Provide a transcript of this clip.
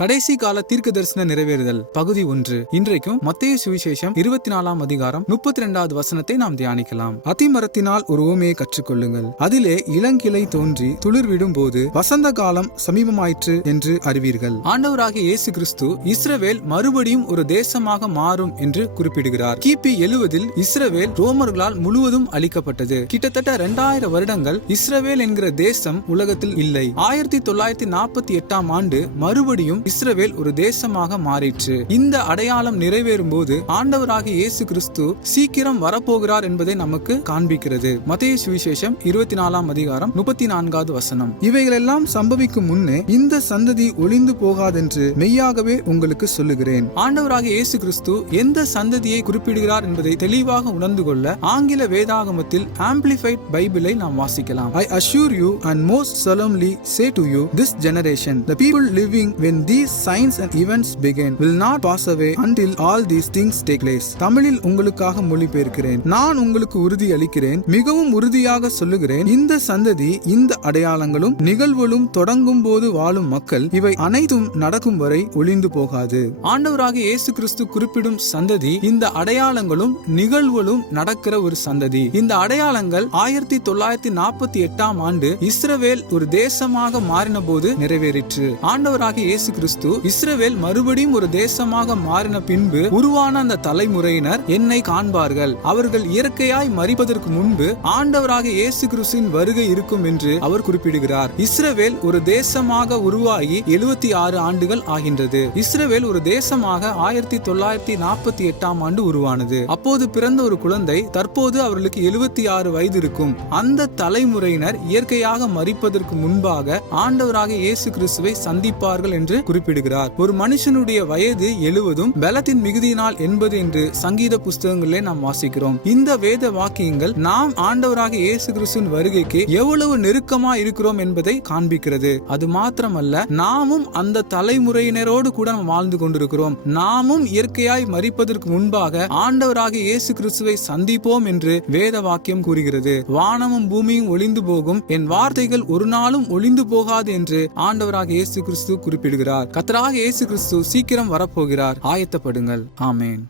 கடைசி கால தீர்க்க தரிசன நிறைவேறுதல் பகுதி ஒன்று. இன்றைக்கும் மத்திய சுவிசேஷம் இருபத்தி நாலாம் அதிகாரம் முப்பத்தி ரெண்டாவது வசனத்தை நாம் தியானிக்கலாம். அத்திமரத்தினால் ஒரு ஓமையை கற்றுக்கொள்ளுங்கள். அதிலே இளங்கிளை தோன்றி துளிர்விடும் போது வசந்த காலம் சமீபமாயிற்று என்று அறிவீர்கள். ஆண்டவராகிய இயேசு கிறிஸ்து இஸ்ரவேல் மறுபடியும் ஒரு தேசமாக மாறும் என்று குறிப்பிடுகிறார். கிபி எழுவதில் இஸ்ரவேல் ரோமர்களால் முழுவதும் அளிக்கப்பட்டது கிட்டத்தட்ட இரண்டாயிரம் வருடங்கள் இஸ்ரவேல் என்கிற தேசம் உலகத்தில் இல்லை. ஆயிரத்தி தொள்ளாயிரத்தி நாற்பத்தி எட்டாம் ஆண்டு மறுபடியும் இஸ்ரவேல் ஒரு தேசமாக மாறிற்று. இந்த அடையாளம் நிறைவேறும் போது ஆண்டவராக இயேசு கிறிஸ்து சீக்கிரம் வரப்போகிறார் என்பதை நமக்கு காண்பிக்கிறது. மத்திய சுவிசேஷம் இருபத்தி நாலாம் அதிகாரம் முப்பத்தி நான்காவது வசனம். இவைகளெல்லாம் சம்பவிக்கும் முன்னே இந்த சந்ததி ஒளிந்து போகாதென்று மெய்யாகவே உங்களுக்கு சொல்லுகிறேன். ஆண்டவராக இயேசு கிறிஸ்து எந்த சந்ததியை குறிப்பிடுகிறார் என்பதை தெளிவாக உணர்ந்து கொள்ள ஆங்கில வேதாகமத்தில் ஆம்பிளிஃபைட் பைபிளை நாம் வாசிக்கலாம். I assure you and most solemnly say to you this generation the people living when the these signs and events begin will not pass away until all these things take place தமிழில் உங்களுக்காக மொழிபெயர்க்கிறேன். நான் உங்களுக்கு உறுதி அளிக்கிறேன். மிகவும் உறுதியாக சொல்லுகிறேன். இந்த சந்ததி இந்த அடையாளங்களும் நிகழ்வுகளும் தொடங்கும் போது வாழும் மக்கள் இவை அனைத்தும் நடக்கும் வரை ஒளிந்து போகாது. ஆண்டவராக இயேசு கிறிஸ்து குறிப்பிடும் சந்ததி இந்த அடையாளங்களும் நிகழ்வுகளும் நடக்கிற ஒரு சந்ததி. இந்த அடையாளங்கள் ஆயிரத்தி தொள்ளாயிரத்தி நாற்பத்தி எட்டாம் ஆண்டு இஸ்ரவேல் ஒரு தேசமாக மாறின போது நிறைவேறிற்று. ஆண்டவராக இயேசு கிறிஸ்து கிறிஸ்து இஸ்ரவேல் மறுபடியும் ஒரு தேசமாக மாறின பின்பு உருவான அந்த தலைமுறையினர் என்னை காண்பார்கள். அவர்கள் இயற்கையாய் மறிப்பதற்கு முன்பு ஆண்டவராக இயேசு கிறிஸ்துவின் வருகை இருக்கும் என்று அவர் குறிப்பிடுகிறார். இஸ்ரவேல் ஒரு தேசமாக உருவாகி எழுபத்தி ஆறு ஆண்டுகள் ஆகின்றது. இஸ்ரவேல் ஒரு தேசமாக ஆயிரத்தி தொள்ளாயிரத்தி நாற்பத்தி எட்டாம் ஆண்டு உருவானது. அப்போது பிறந்த ஒரு குழந்தை தற்போது அவர்களுக்கு எழுபத்தி ஆறு வயது இருக்கும். அந்த தலைமுறையினர் இயற்கையாக மறிப்பதற்கு முன்பாக ஆண்டவராக இயேசு கிறிஸ்துவை சந்திப்பார்கள் என்று குறிப்பிடுகிறார். ஒரு மனுஷனுடைய வயது எழுவதும் பலத்தின் மிகுதியினால் என்பது என்று சங்கீத புஸ்தகங்களிலே நாம் வாசிக்கிறோம். இந்த வேத வாக்கியங்கள் நாம் ஆண்டவராக இயேசு கிறிஸ்துவின் வருகைக்கு எவ்வளவு நெருக்கமா இருக்கிறோம் என்பதை காண்பிக்கிறது. அது மாத்திரமல்ல நாமும் அந்த தலைமுறையினரோடு கூட நாம் வாழ்ந்து கொண்டிருக்கிறோம். நாமும் இயற்கையாய் மறிப்பதற்கு முன்பாக ஆண்டவராக இயேசு கிறிஸ்துவை சந்திப்போம் என்று வேத வாக்கியம் கூறுகிறது. வானமும் பூமியும் ஒளிந்து போகும் என் வார்த்தைகள் ஒரு நாளும் ஒளிந்து போகாது என்று ஆண்டவராக இயேசு கிறிஸ்து குறிப்பிடுகிறார். கத்தராக இயேசு கிறிஸ்து சீக்கிரம் வரப்போகிறார். ஆயத்தப்படுங்கள். ஆமேன்.